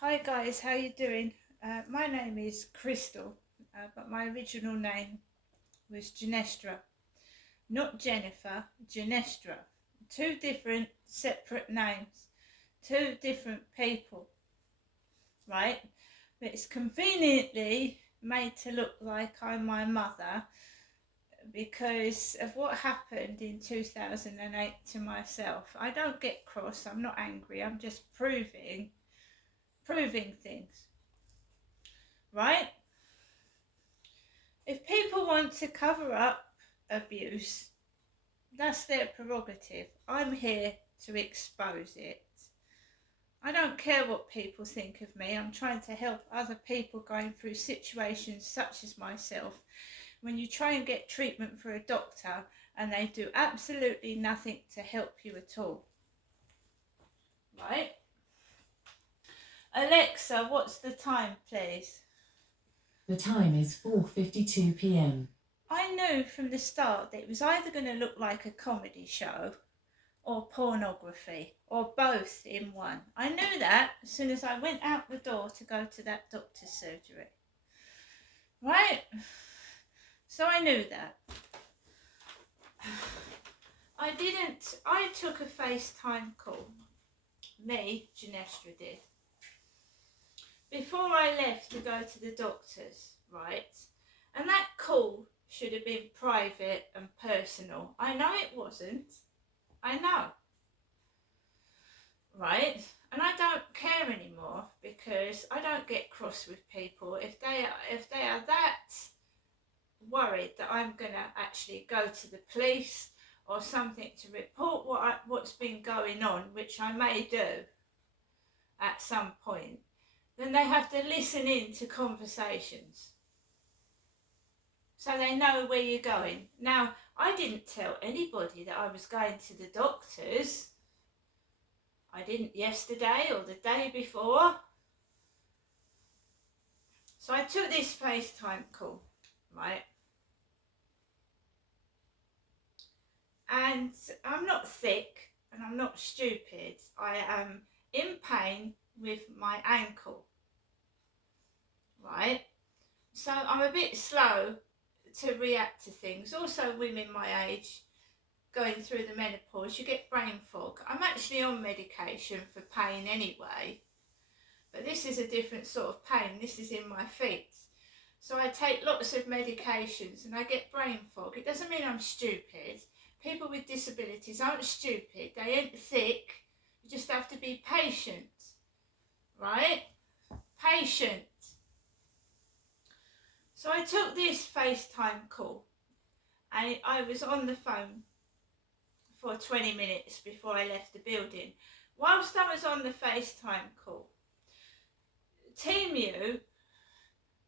Hi guys, how you doing? My name is Crystal, but my original name was Genestra. Not Jennifer, Genestra. Two different separate names, two different people, right? But it's conveniently made to look like I'm my mother because of what happened in 2008 to myself. I don't get cross, I'm not angry, I'm just proving things, right? If people want to cover up abuse, that's their prerogative. I'm here to expose it. I don't care what people think of me. I'm trying to help other people going through situations such as myself. When you try and get treatment for a doctor and they do absolutely nothing to help you at all. Right? Alexa, what's the time, please? The time is 4:52 p.m. I knew from the start that it was either going to look like a comedy show or pornography, or both in one. I knew that as soon as I went out the door to go to that doctor's surgery. Right? So I knew that. I took a FaceTime call. Me, Genestra did. Before I left to go to the doctor's, right? And that call should have been private and personal. I know it wasn't. I know. Right? And I don't care anymore because I don't get cross with people. If they are that worried that I'm going to actually go to the police or something to report what's been going on, which I may do at some point, then they have to listen in to conversations so they know where you're going. Now, I didn't tell anybody that I was going to the doctor's. I didn't yesterday or the day before. So I took this FaceTime call, right? And I'm not thick and I'm not stupid. I am in pain with my ankle, right? So I'm a bit slow to react to things. Also, women my age going through the menopause, you get brain fog. I'm actually on medication for pain anyway, but this is a different sort of pain. This is in my feet. So I take lots of medications and I get brain fog. It doesn't mean I'm stupid. People with disabilities aren't stupid. They ain't thick. You just have to be patient, right? Patient. So I took this FaceTime call and I was on the phone for 20 minutes before I left the building. Whilst I was on the FaceTime call, Temu,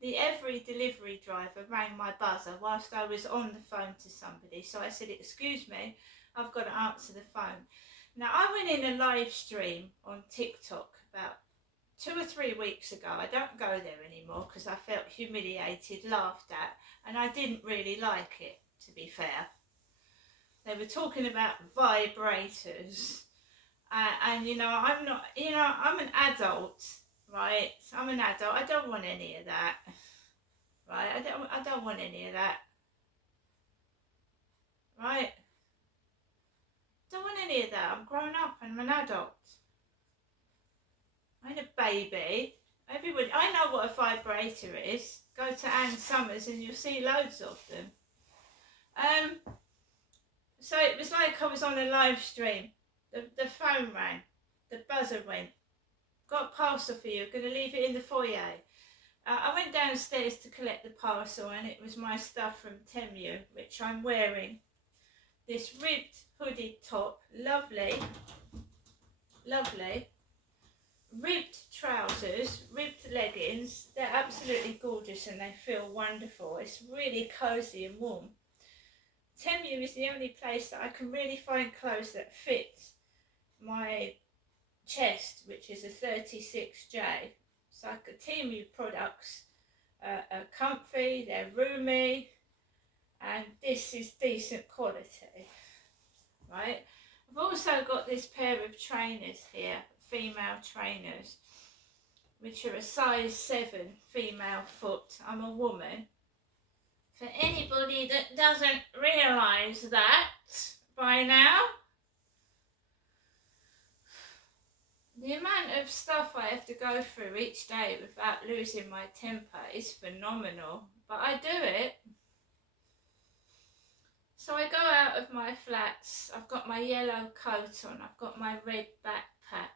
the every delivery driver, rang my buzzer whilst I was on the phone to somebody. So I said, excuse me, I've got to answer the phone. Now, I went in a live stream on TikTok about 2 or 3 weeks ago. I don't go there anymore because I felt humiliated, laughed at, and I didn't really like it, to be fair. They were talking about vibrators. And I'm not, I'm an adult, right? I'm an adult. I don't want any of that, right? I don't want any of that, right? Don't want any of that. I'm grown up and I'm an adult. I ain't a baby. Everybody, I know what a vibrator is. Go to Ann Summers and you'll see loads of them. So it was like I was on a live stream. The phone rang. The buzzer went. Got a parcel for you. Going to leave it in the foyer. I went downstairs to collect the parcel and it was my stuff from Temu, which I'm wearing. This ribbed hooded top. Lovely. Lovely. Ribbed trousers, ribbed leggings. They're absolutely gorgeous and they feel wonderful. It's really cosy and warm. Temu is the only place that I can really find clothes that fit my chest, which is a 36J. So Temu products are comfy, they're roomy, and this is decent quality, right? I've also got this pair of trainers here, female trainers. which are a size 7 female foot. I'm a woman. For anybody that doesn't realise that by now, the amount of stuff I have to go through each day without losing my temper is phenomenal, but I do it. So I go out of my flats, I've got my yellow coat on, I've got my red backpack,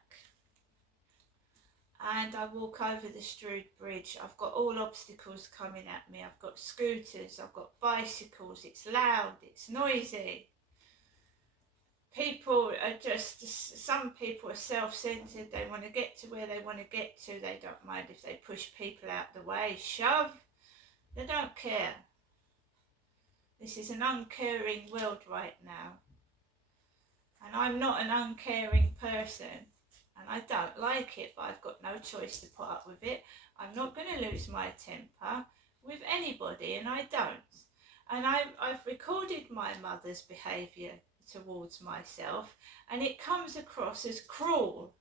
and I walk over the Strood Bridge. I've got all obstacles coming at me. I've got scooters, I've got bicycles, it's loud, it's noisy. People are just, some people are self-centered, they want to get to where they want to get to, they don't mind if they push people out the way, shove, they don't care. This is an uncaring world right now, and I'm not an uncaring person, and I don't like it, but I've got no choice to put up with it. I'm not going to lose my temper with anybody, and I don't. And I've recorded my mother's behaviour towards myself, and it comes across as cruel.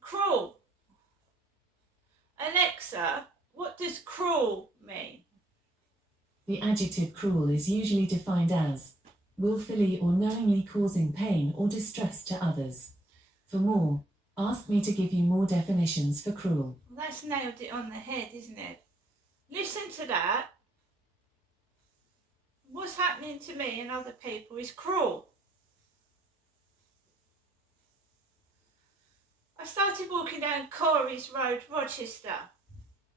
Cruel. Alexa, what does cruel mean? The adjective cruel is usually defined as willfully or knowingly causing pain or distress to others. For more, ask me to give you more definitions for cruel. Well, that's nailed it on the head, isn't it? Listen to that. What's happening to me and other people is cruel. I started walking down Corey's Road, Rochester,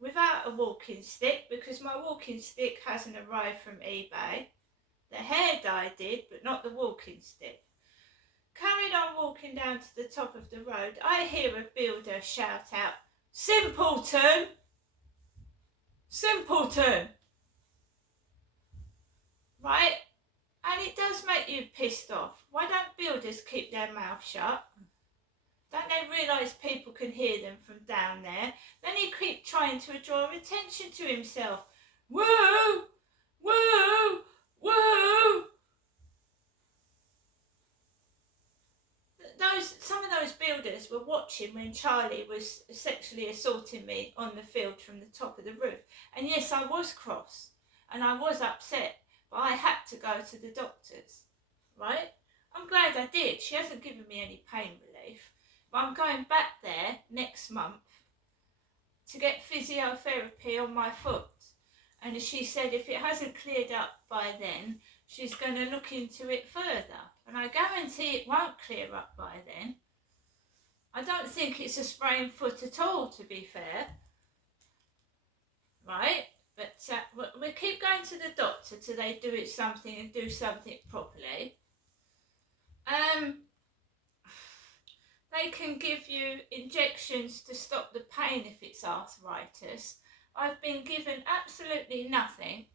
without a walking stick, because my walking stick hasn't arrived from eBay. The hair dye did, but not the walking stick. Carried on walking down to the top of the road. I hear a builder shout out, "Simpleton! Simpleton!" Right? And it does make you pissed off. Why don't builders keep their mouth shut? Don't they realise people can hear them from down there? Then he keeps trying to draw attention to himself. Woo! Woo! Woo! Some of those builders were watching when Charlie was sexually assaulting me on the field from the top of the roof. And yes, I was cross and I was upset, but I had to go to the doctors, right? I'm glad I did. She hasn't given me any pain relief. But I'm going back there next month to get physiotherapy on my foot. And she said if it hasn't cleared up by then, she's going to look into it further. And I guarantee it won't clear up by then. I don't think it's a sprained foot at all, to be fair. Right? But we keep going to the doctor till they do it something and do something properly. They can give you injections to stop the pain if it's arthritis. I've been given absolutely nothing.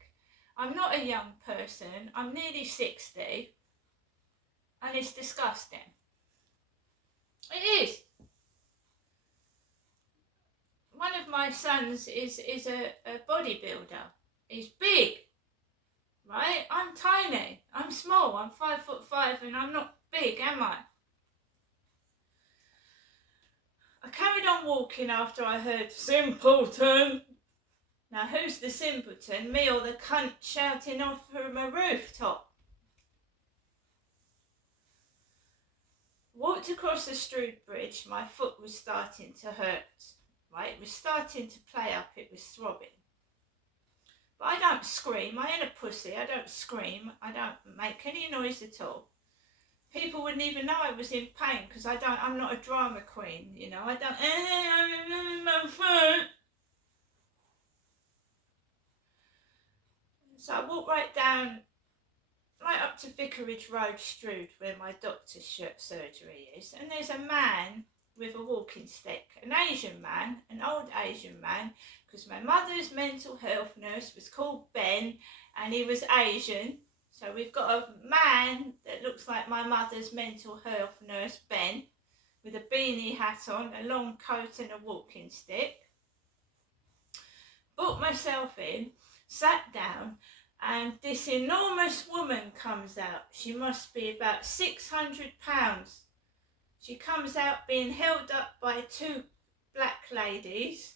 I'm not a young person. I'm nearly 60. And it's disgusting. It is. One of my sons is a bodybuilder. He's big. Right? I'm tiny. I'm small. I'm 5'5" and I'm not big, am I? I carried on walking after I heard "Simpleton." Now who's the simpleton? Me or the cunt shouting off from a rooftop? Walked across the Strood Bridge. My foot was starting to hurt. Right? It was starting to play up. It was throbbing. But I don't scream. I ain't a pussy. I don't scream. I don't make any noise at all. People wouldn't even know I was in pain because I'm not a drama queen, you know. I don't, my foot. So I walked right up to Vicarage Road, Strood, where my doctor's surgery is. And there's a man with a walking stick, an Asian man, an old Asian man, because my mother's mental health nurse was called Ben and he was Asian. So we've got a man that looks like my mother's mental health nurse, Ben, with a beanie hat on, a long coat and a walking stick. Booked myself in, sat down, and this enormous woman comes out. She must be about 600 pounds. She comes out being held up by two black ladies.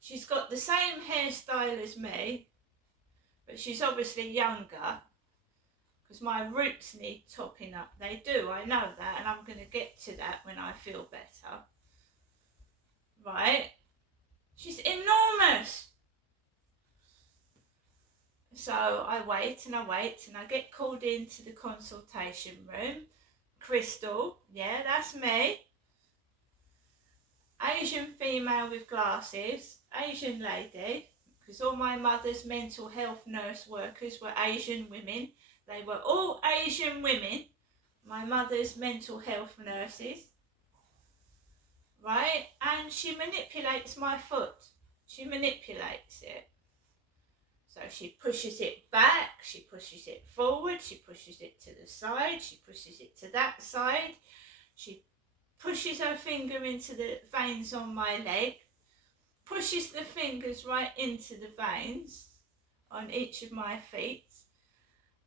She's got the same hairstyle as me, but she's obviously younger because my roots need topping up. They do, I know that, and I'm going to get to that when I feel better. Right? She's enormous. So I wait and I wait and I get called into the consultation room. Crystal, yeah, that's me. Asian female with glasses, Asian lady, because all my mother's mental health nurse workers were Asian women. They were all Asian women, my mother's mental health nurses, right? And she manipulates my foot. She manipulates it. So she pushes it back, she pushes it forward, she pushes it to the side, she pushes it to that side. She pushes her finger into the veins on my leg, pushes the fingers right into the veins on each of my feet,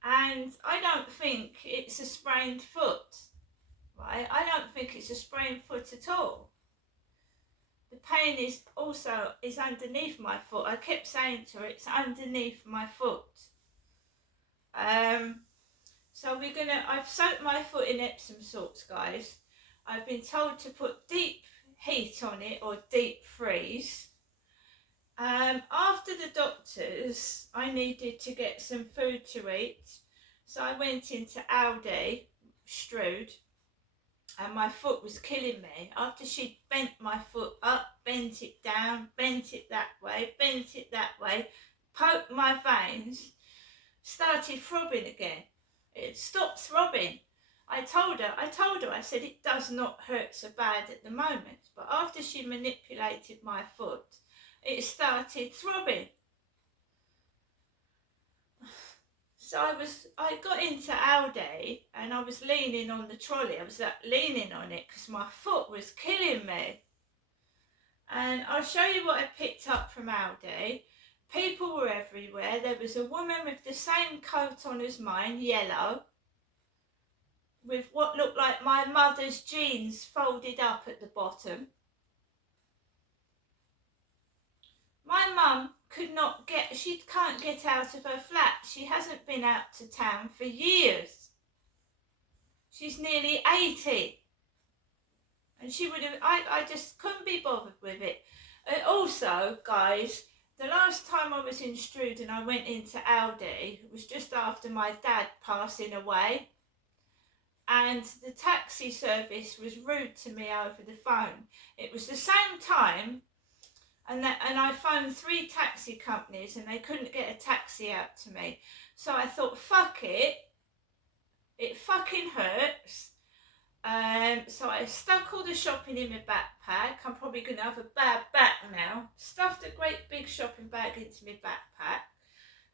and I don't think it's a sprained foot, right? I don't think it's a sprained foot at all. The pain is underneath my foot. I kept saying to her, it's underneath my foot. So I've soaked my foot in Epsom salts, guys. I've been told to put deep heat on it or deep freeze. After the doctors, I needed to get some food to eat. So I went into Aldi, Strood, and my foot was killing me. After she'd bent my foot up, bent it down, bent it that way, poked my veins, started throbbing again. It stopped throbbing. I told her, I said, it does not hurt so bad at the moment. But after she manipulated my foot, it started throbbing. So I got into Aldi and I was leaning on the trolley. I was leaning on it because my foot was killing me. And I'll show you what I picked up from Aldi. People were everywhere. There was a woman with the same coat on as mine, yellow, with what looked like my mother's jeans folded up at the bottom. My mum she can't get out of her flat. She hasn't been out to town for years. She's nearly 80. And I just couldn't be bothered with it. And also, guys, the last time I was in Strood and I went into Aldi, it was just after my dad passing away. And the taxi service was rude to me over the phone. It was the same time. And I phoned 3 taxi companies and they couldn't get a taxi out to me. So I thought, fuck it. It fucking hurts. So I stuck all the shopping in my backpack. I'm probably going to have a bad back now. Stuffed a great big shopping bag into my backpack.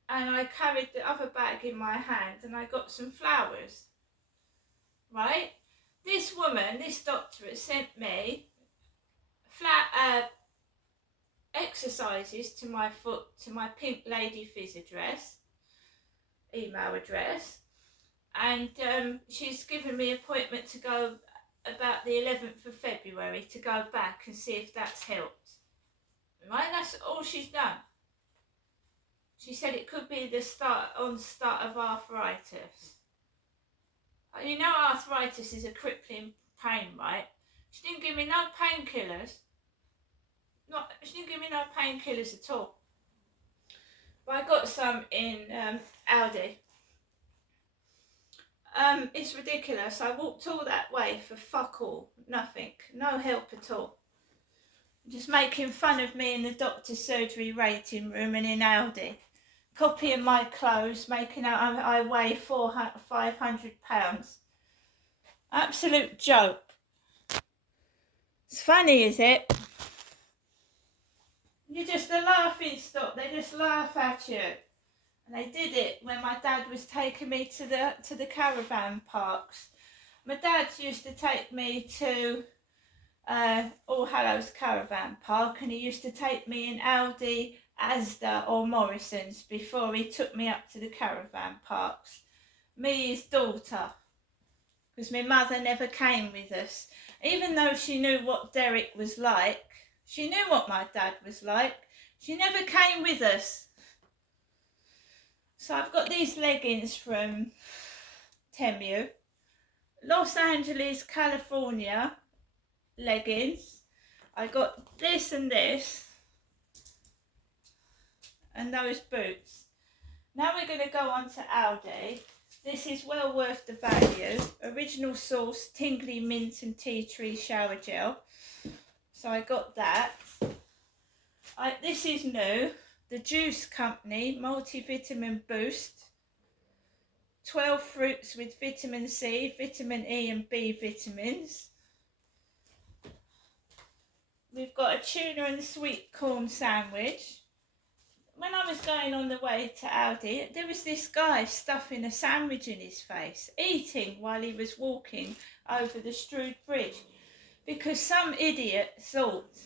And I carried the other bag in my hand and I got some flowers. Right? This woman, this doctor, has sent me exercises to my foot, to my Pink Lady Fizz email address, and she's given me an appointment to go about the 11th of February to go back and see if that's helped. Right, that's all she's done. She said it could be the start of arthritis. You know, arthritis is a crippling pain, right? She didn't give me no painkillers. She didn't give me no painkillers at all. But I got some in Aldi. It's ridiculous. I walked all that way for fuck all. Nothing. No help at all. Just making fun of me in the doctor's surgery waiting room and in Aldi. Copying my clothes, making out I weigh 500 pounds. Absolute joke. It's funny, is it? You're just a laughing stock. They just laugh at you. And they did it when my dad was taking me to the caravan parks. My dad used to take me to All Hallows Caravan Park, and he used to take me in Aldi, Asda or Morrison's before he took me up to the caravan parks. Me, his daughter. because my mother never came with us. Even though she knew what Derek was like, she knew what my dad was like, she never came with us. So I've got these leggings from Temu, Los Angeles, California leggings. I got this and this, and those boots. Now we're going to go on to Aldi. This is well worth the value. Original Source Tingly Mint and Tea Tree Shower Gel. So I got that. This is new. The Juice Company Multivitamin Boost. 12 fruits with vitamin C, vitamin E and B vitamins. We've got a tuna and sweet corn sandwich. When I was going on the way to Aldi, there was this guy stuffing a sandwich in his face, eating while he was walking over the Strood Bridge, because some idiot thought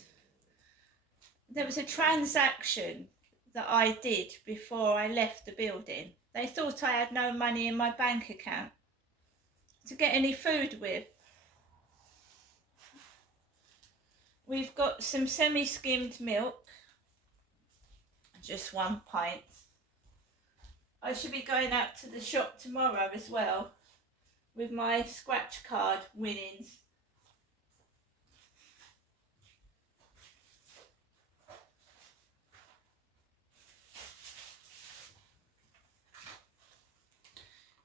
there was a transaction that I did before I left the building. They thought I had no money in my bank account to get any food with. We've got some semi-skimmed milk, just 1 pint. I should be going out to the shop tomorrow as well with my scratch card winnings.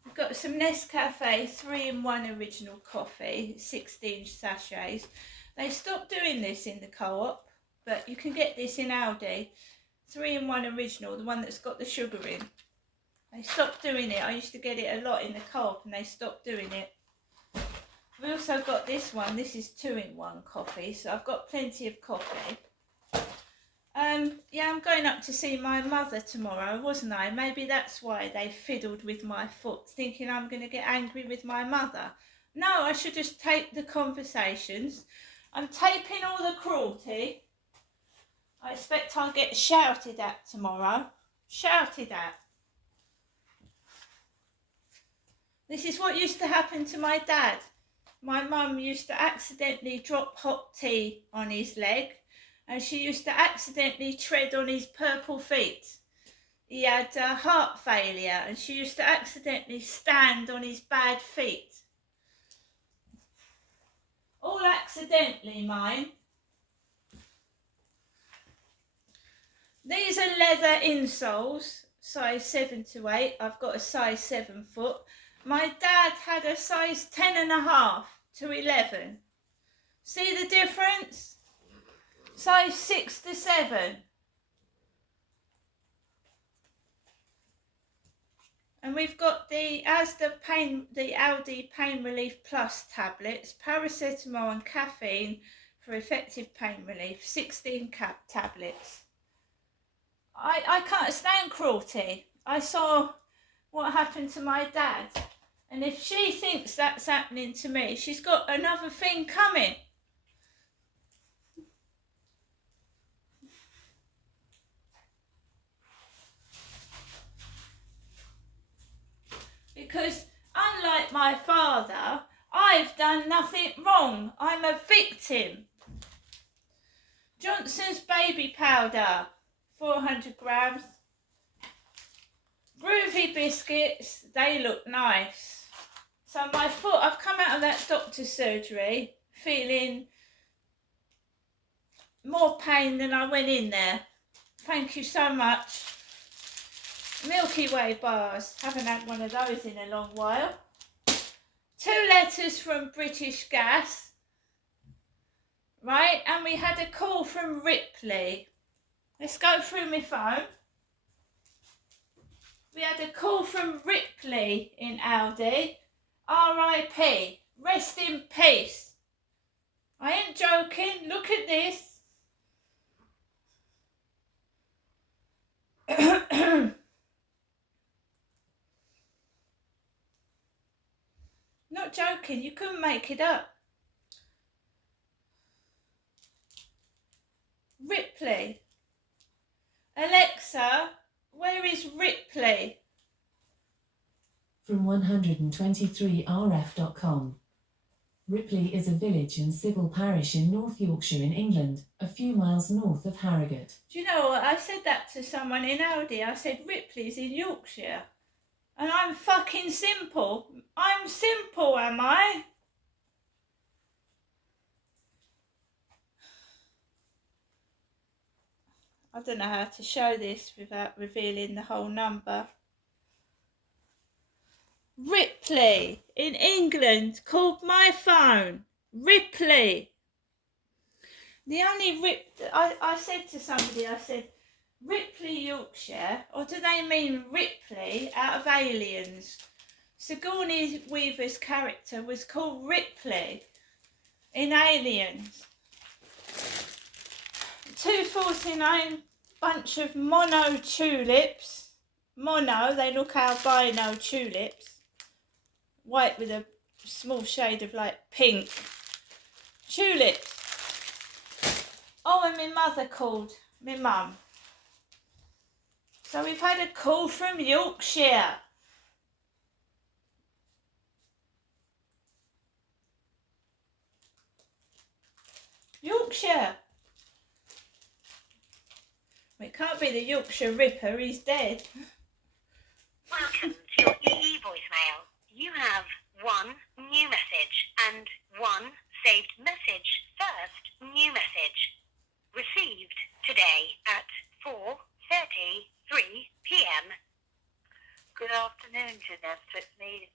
We've got some Nescafe 3-in-1 original coffee, 16 sachets. They stopped doing this in the co-op, but you can get this in Aldi. 3-in-1 original, the one that's got the sugar in. They stopped doing it. I used to get it a lot in the co-op and they stopped doing it. We also got this one. This is 2-in-1 coffee, so I've got plenty of coffee. Yeah, I'm going up to see my mother tomorrow, wasn't I? Maybe that's why they fiddled with my foot, thinking I'm going to get angry with my mother. No, I should just tape the conversations. I'm taping all the cruelty. I expect I'll get shouted at tomorrow. Shouted at. This is what used to happen to my dad. My mum used to accidentally drop hot tea on his leg, and she used to accidentally tread on his purple feet. He had heart failure, and she used to accidentally stand on his bad feet. All accidentally, mine. These are leather insoles, size 7 to 8. I've got a size 7 foot. My dad had a size 10.5 to 11. See the difference? Size 6 to 7. And we've got the Aldi Pain Relief Plus tablets, paracetamol and caffeine for effective pain relief, 16 tablets. I can't stand cruelty. I saw what happened to my dad. And if she thinks that's happening to me, she's got another thing coming. Because unlike my father, I've done nothing wrong. I'm a victim. Johnson's baby powder, 400 grams. Groovy biscuits, they look nice. So my foot, I've come out of that doctor's surgery feeling more pain than I went in there. Thank you so much. Milky Way bars, haven't had one of those in a long while. 2 letters from British Gas. Right, and we had a call from Ripley. Let's go through my phone. We had a call from Ripley in Aldi. R.I.P. Rest in peace. I ain't joking. Look at this. Not joking. You couldn't make it up. Ripley. Alexa, where is Ripley? from 123rf.com. Ripley is a village and civil parish in North Yorkshire in England, a few miles north of Harrogate. Do you know what? I said that to someone in Aldi. I said, Ripley's in Yorkshire. And I'm fucking simple. I'm simple, am I? I don't know how to show this without revealing the whole number. Ripley in England called my phone. Ripley. The only I said to somebody, I said, Ripley, Yorkshire, or do they mean Ripley out of Aliens? Sigourney Weaver's character was called Ripley in Aliens. 249 bunch of mono tulips. Mono, they look albino tulips. White with a small shade of like pink. Tulips. Oh, and my mother called, my mum. So we've had a call from Yorkshire. Yorkshire. It can't be the Yorkshire Ripper, he's dead. Welcome to your EE voicemail. You have one new message and one saved message. First new message. Received today at 4:33 p.m. Good afternoon, Janessa. It's me,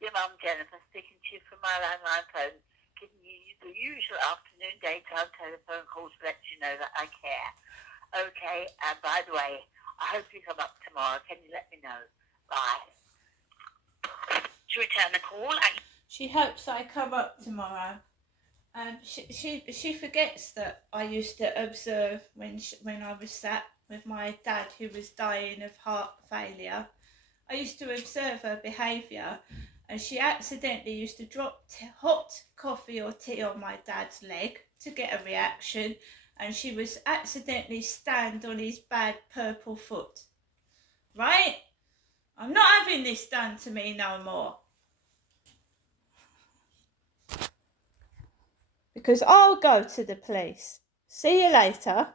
your mum Jennifer, speaking to you from my landline phone, giving you the usual afternoon, daytime telephone calls to let you know that I care. Okay, and by the way, I hope you come up tomorrow. Can you let me know? Bye. To return the call, She hopes I come up tomorrow. She forgets that I used to observe when I was sat with my dad who was dying of heart failure. I used to observe her behaviour, and she accidentally used to drop hot coffee or tea on my dad's leg to get a reaction, and she was accidentally stand on his bad purple foot. Right? I'm not having this done to me no more. Because I'll go to the police. See you later.